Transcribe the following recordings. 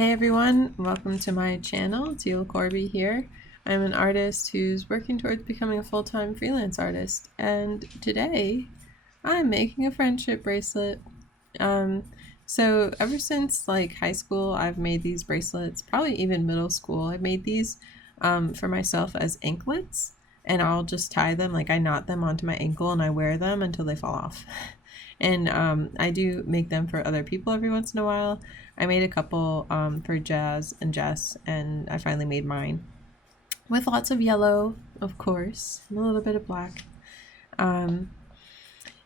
Hey everyone, welcome to my channel. Teal Korby here. I'm an artist who's working towards becoming a full-time freelance artist, and today I'm making a friendship bracelet. So ever since like high school, I've made these bracelets, probably even middle school. I made these for myself as anklets, and I'll just tie them, like I knot them onto my ankle and I wear them until they fall off. And I do make them for other people every once in a while. I made a couple for Jazz and Jess, and I finally made mine with lots of yellow, of course, and a little bit of black.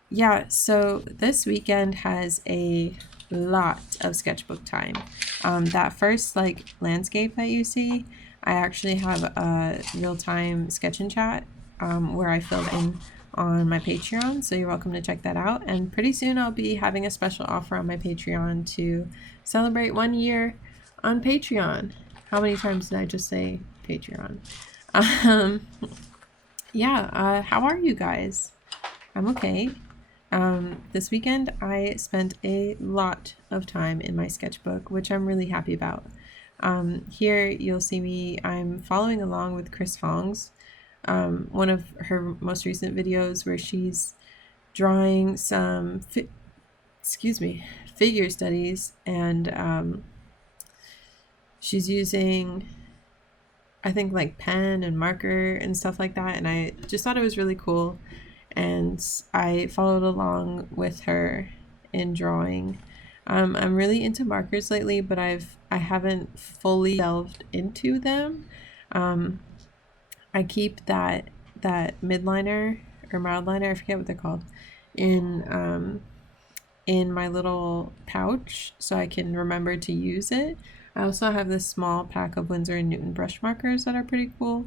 Yeah, so this weekend has a lot of sketchbook time. That first like landscape that you see, I actually have a real-time sketch and chat where I filled in on my Patreon, so you're welcome to check that out. And pretty soon I'll be having a special offer on my Patreon to celebrate 1 year on Patreon. How many times did I just say Patreon? Yeah, how are you guys? I'm okay. This weekend I spent a lot of time in my sketchbook, which I'm really happy about. Here you'll see me, I'm following along with Chris Hong's one of her most recent videos where she's drawing some figure studies, and she's using, I think, like pen and marker and stuff like that, and I just thought it was really cool, and I followed along with her in drawing. I'm really into markers lately, but I haven't fully delved into them. I keep that midliner or mildliner, I forget what they're called, in my little pouch so I can remember to use it. I also have this small pack of Winsor and Newton brush markers that are pretty cool.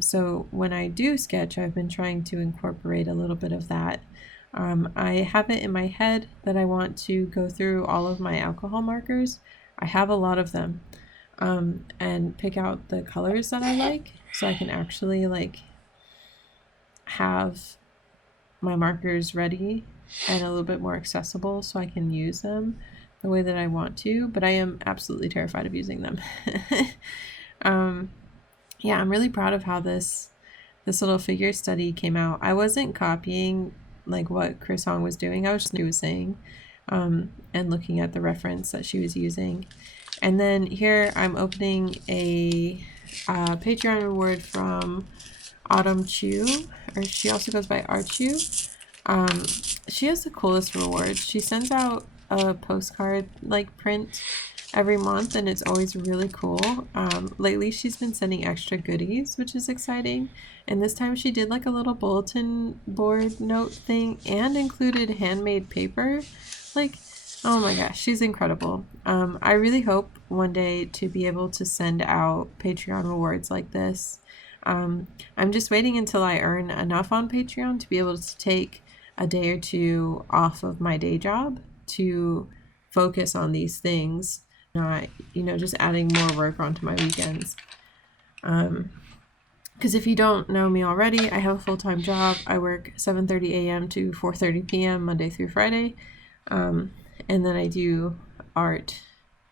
So when I do sketch, I've been trying to incorporate a little bit of that. I have it in my head that I want to go through all of my alcohol markers. I have a lot of them. And pick out the colors that I like, so I can actually like have my markers ready and a little bit more accessible so I can use them the way that I want to, but I am absolutely terrified of using them. Yeah, I'm really proud of how this little figure study came out. I wasn't copying like what Chris Hong was doing, I was just saying, and looking at the reference that she was using. And then here I'm opening a Patreon reward from Autumn Chu, or she also goes by Archu. She has the coolest rewards. She sends out a postcard like print every month, and it's always really cool. Lately she's been sending extra goodies, which is exciting. And this time she did like a little bulletin board note thing and included handmade paper. Like, oh my gosh, she's incredible. I really hope one day to be able to send out Patreon rewards like this. I'm just waiting until I earn enough on Patreon to be able to take a day or two off of my day job to focus on these things, not, just adding more work onto my weekends. Because if you don't know me already, I have a full-time job. I work 7:30 a.m. to 4:30 p.m. Monday through Friday. And then I do art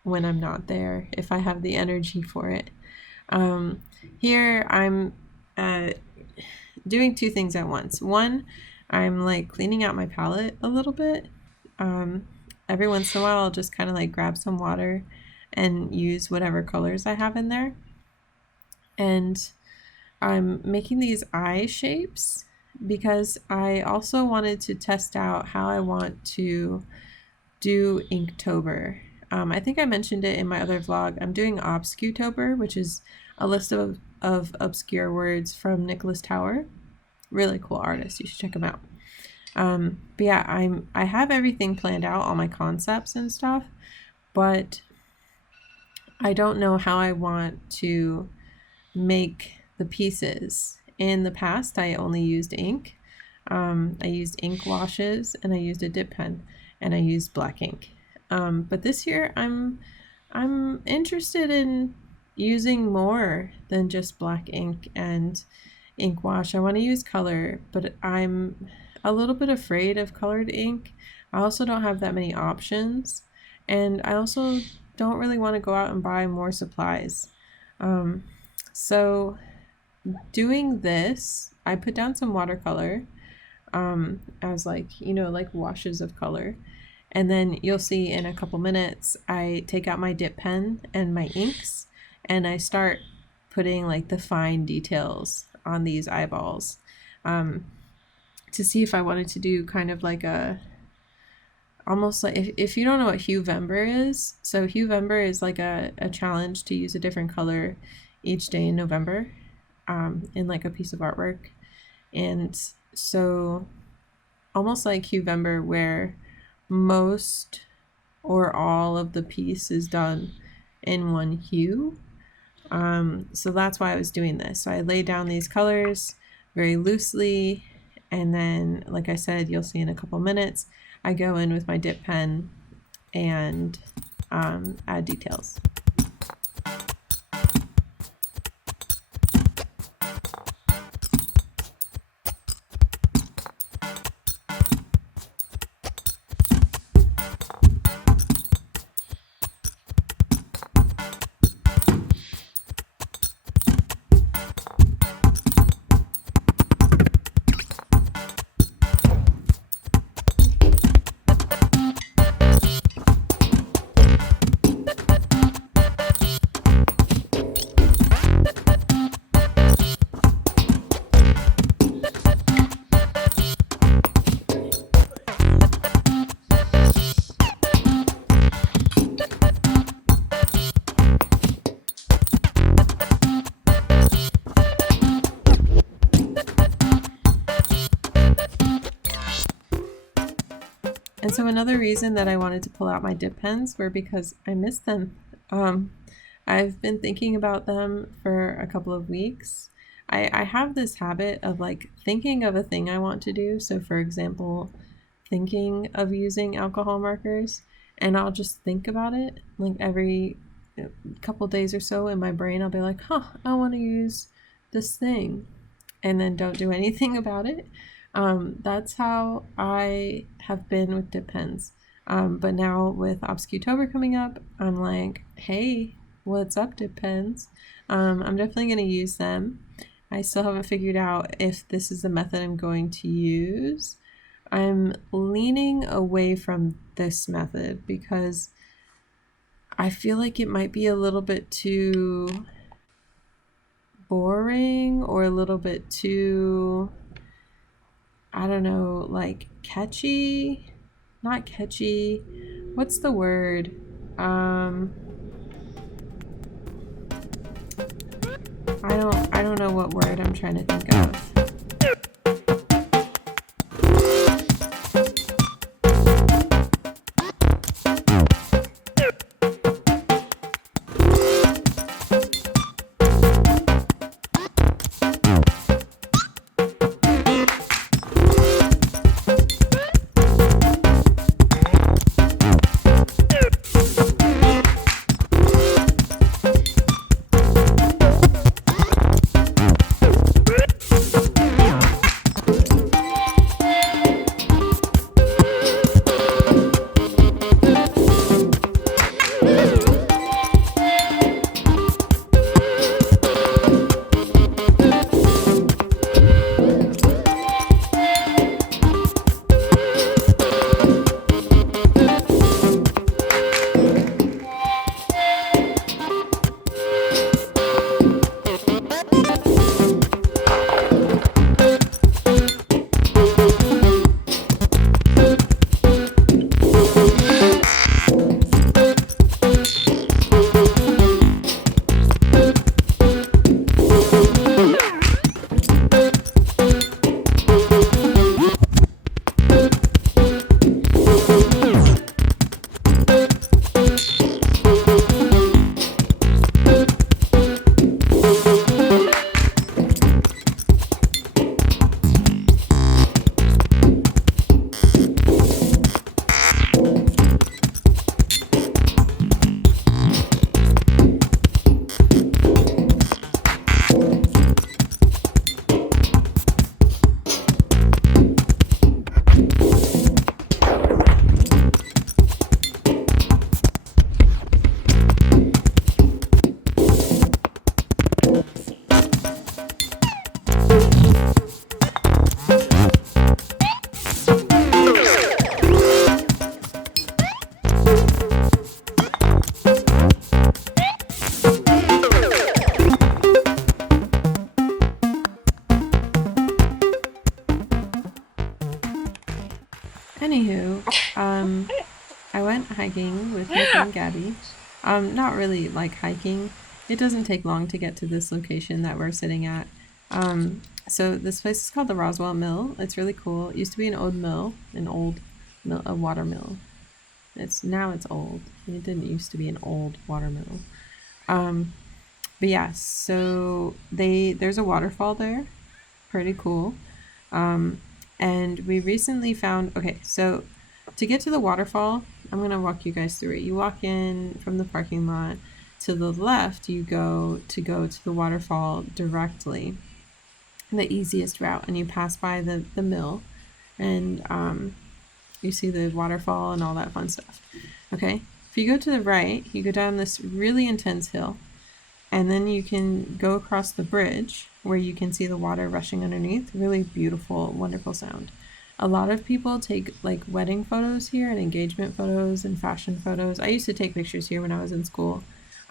when I'm not there, if I have the energy for it. Here I'm doing two things at once. One, I'm like cleaning out my palette a little bit. Every once in a while I'll just kind of like grab some water and use whatever colors I have in there. And I'm making these eye shapes because I also wanted to test out how I want to do Inktober. I think I mentioned it in my other vlog. I'm doing Obscutober, which is a list of obscure words from Nicholas Tower. Really cool artist. You should check him out. But yeah, I have everything planned out, all my concepts and stuff, but I don't know how I want to make the pieces. In the past, I only used ink. I used ink washes, and I used a dip pen, and I used black ink. But this year I'm interested in using more than just black ink and ink wash. I want to use color, but I'm a little bit afraid of colored ink. I also don't have that many options, and I also don't really want to go out and buy more supplies. So doing this, I put down some watercolor as like, like washes of color. And then you'll see in a couple minutes, I take out my dip pen and my inks, and I start putting like the fine details on these eyeballs to see if I wanted to do kind of like almost like, if you don't know what Huevember is, so Huevember is like a challenge to use a different color each day in November in like a piece of artwork. And so almost like Huevember, where most or all of the piece is done in one hue. So that's why I was doing this. So I laid down these colors very loosely, and then, like I said, you'll see in a couple minutes, I go in with my dip pen and add details. And so another reason that I wanted to pull out my dip pens were because I miss them. I've been thinking about them for a couple of weeks. I have this habit of like thinking of a thing I want to do. So for example, thinking of using alcohol markers, and I'll just think about it like every couple days or so in my brain. I'll be like, I want to use this thing, and then don't do anything about it. That's how I have been with dip pens. But now with inktober coming up, I'm like, hey, what's up, dip pens? I'm definitely going to use them. I still haven't figured out if this is the method I'm going to use. I'm leaning away from this method because I feel like it might be a little bit too boring, or a little bit too, I don't know, like catchy, not catchy. What's the word? I don't know what word I'm trying to think of. Gabby. Not really like hiking. It doesn't take long to get to this location that we're sitting at. So this place is called the Roswell Mill. It's really cool. It used to be an old mill, a water mill. Now it's old. It didn't used to be an old water mill. But yeah, so there's a waterfall there. Pretty cool. And we recently found, okay, so to get to the waterfall, I'm going to walk you guys through it. You walk in from the parking lot. To the left, you go to the waterfall directly, the easiest route, and you pass by the mill, and you see the waterfall and all that fun stuff. Okay, if you go to the right, you go down this really intense hill, and then you can go across the bridge where you can see the water rushing underneath. Really beautiful, wonderful sound. A lot of people take like wedding photos here and engagement photos and fashion photos. I used to take pictures here when I was in school.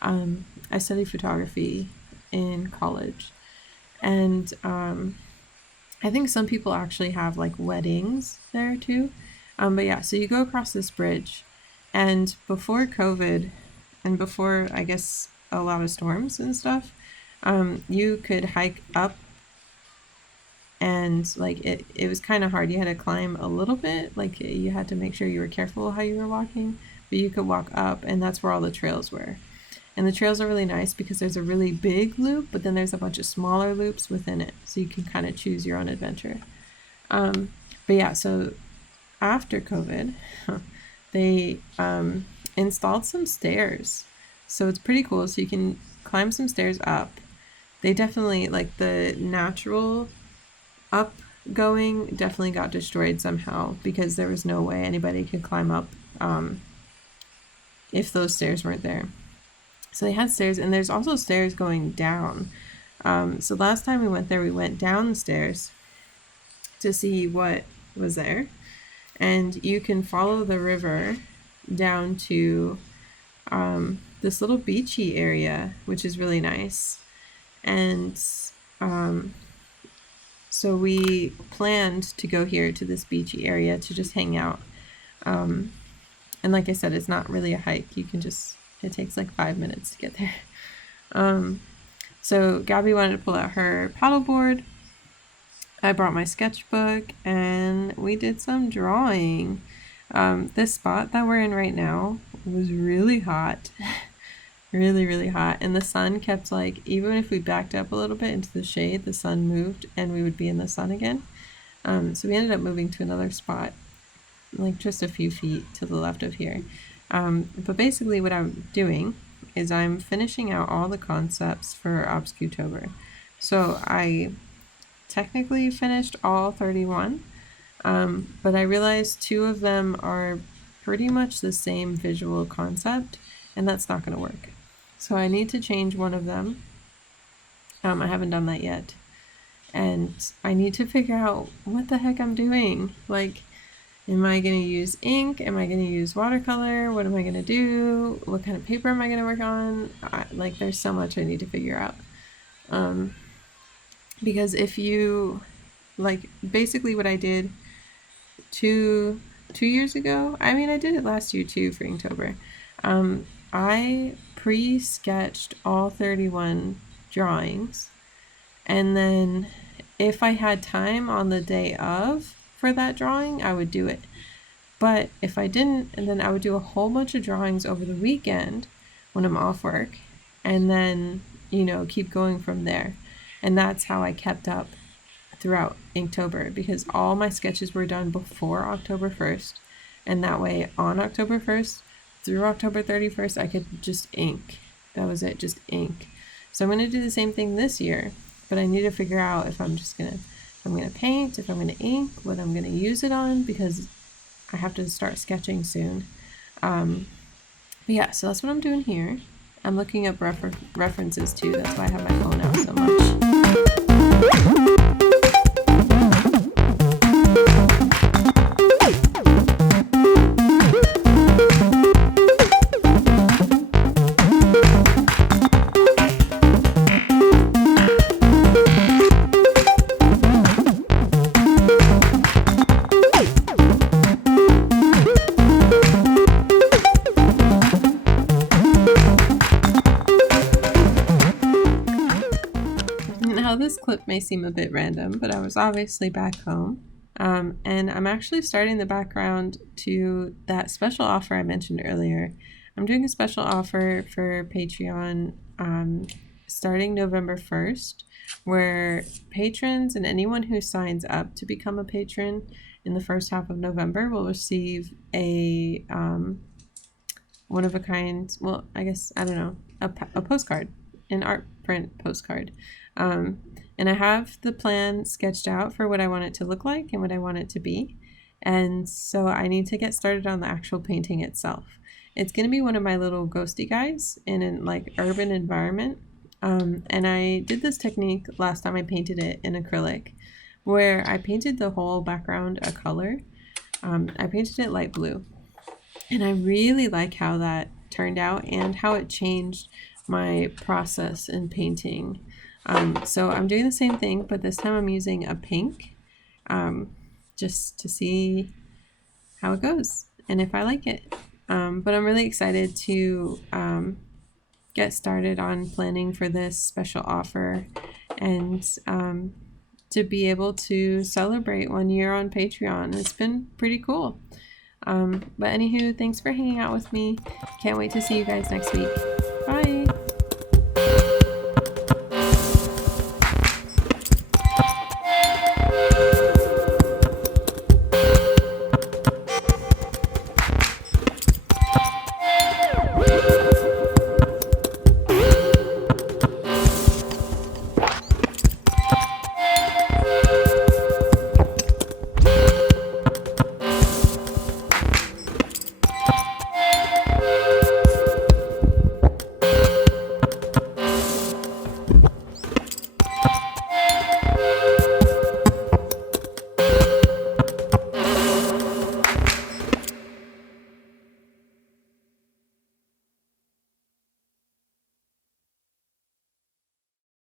I studied photography in college, and I think some people actually have like weddings there too. But yeah, so you go across this bridge, and before COVID and before, I guess, a lot of storms and stuff, you could hike up, and like it was kind of hard. You had to climb a little bit, like you had to make sure you were careful how you were walking, but you could walk up, and that's where all the trails were. And the trails are really nice because there's a really big loop, but then there's a bunch of smaller loops within it, so you can kind of choose your own adventure. But yeah, so after COVID, they installed some stairs. So it's pretty cool. So you can climb some stairs up. They definitely, like the natural up going definitely got destroyed somehow because there was no way anybody could climb up if those stairs weren't there. So they had stairs, and there's also stairs going down. So last time we went there, we went down the stairs to see what was there. And you can follow the river down to this little beachy area, which is really nice. And so we planned to go here to this beachy area to just hang out. And like I said, it's not really a hike. You can just... It takes like 5 minutes to get there. So Gabby wanted to pull out her paddleboard. I brought my sketchbook, and we did some drawing. This spot that we're in right now was really hot. Really, really hot. And the sun kept like, even if we backed up a little bit into the shade, the sun moved and we would be in the sun again. So we ended up moving to another spot, like just a few feet to the left of here. But basically what I'm doing is I'm finishing out all the concepts for inktober. So I technically finished all 31, but I realized 2 of them are pretty much the same visual concept, and that's not going to work. So I need to change one of them. I haven't done that yet. And I need to figure out what the heck I'm doing. Like, am I going to use ink? Am I going to use watercolor? What am I going to do? What kind of paper am I going to work on? Like, there's so much I need to figure out. Because if you, like, basically what I did two years ago, I mean, I did it last year too for Inktober. I pre-sketched all 31 drawings, and then if I had time on the day of for that drawing, I would do it. But if I didn't, and then I would do a whole bunch of drawings over the weekend when I'm off work, and then, you know, keep going from there. And that's how I kept up throughout Inktober, because all my sketches were done before October 1st, and that way on October 1st through October 31st I could just ink. That was it, just ink. So I'm going to do the same thing this year, but I need to figure out if I'm going to paint, if I'm going to ink, what I'm going to use it on, because I have to start sketching soon. But yeah, so that's what I'm doing here. I'm looking up references too. That's why I have my phone out so much. this clip may seem a bit random, but I was obviously back home. And I'm actually starting the background to that special offer I mentioned earlier. I'm doing a special offer for Patreon starting November 1st, where patrons and anyone who signs up to become a patron in the first half of November will receive a one of a kind, well, I guess, I don't know, a postcard, an art print postcard. And I have the plan sketched out for what I want it to look like and what I want it to be. And so I need to get started on the actual painting itself. It's going to be one of my little ghosty guys in an like urban environment. And I did this technique last time I painted it in acrylic, where I painted the whole background a color. I painted it light blue. And I really like how that turned out and how it changed my process in painting. So I'm doing the same thing, but this time I'm using a pink just to see how it goes and if I like it. But I'm really excited to get started on planning for this special offer and to be able to celebrate 1 year on Patreon. It's been pretty cool. But anywho, thanks for hanging out with me. Can't wait to see you guys next week. Bye!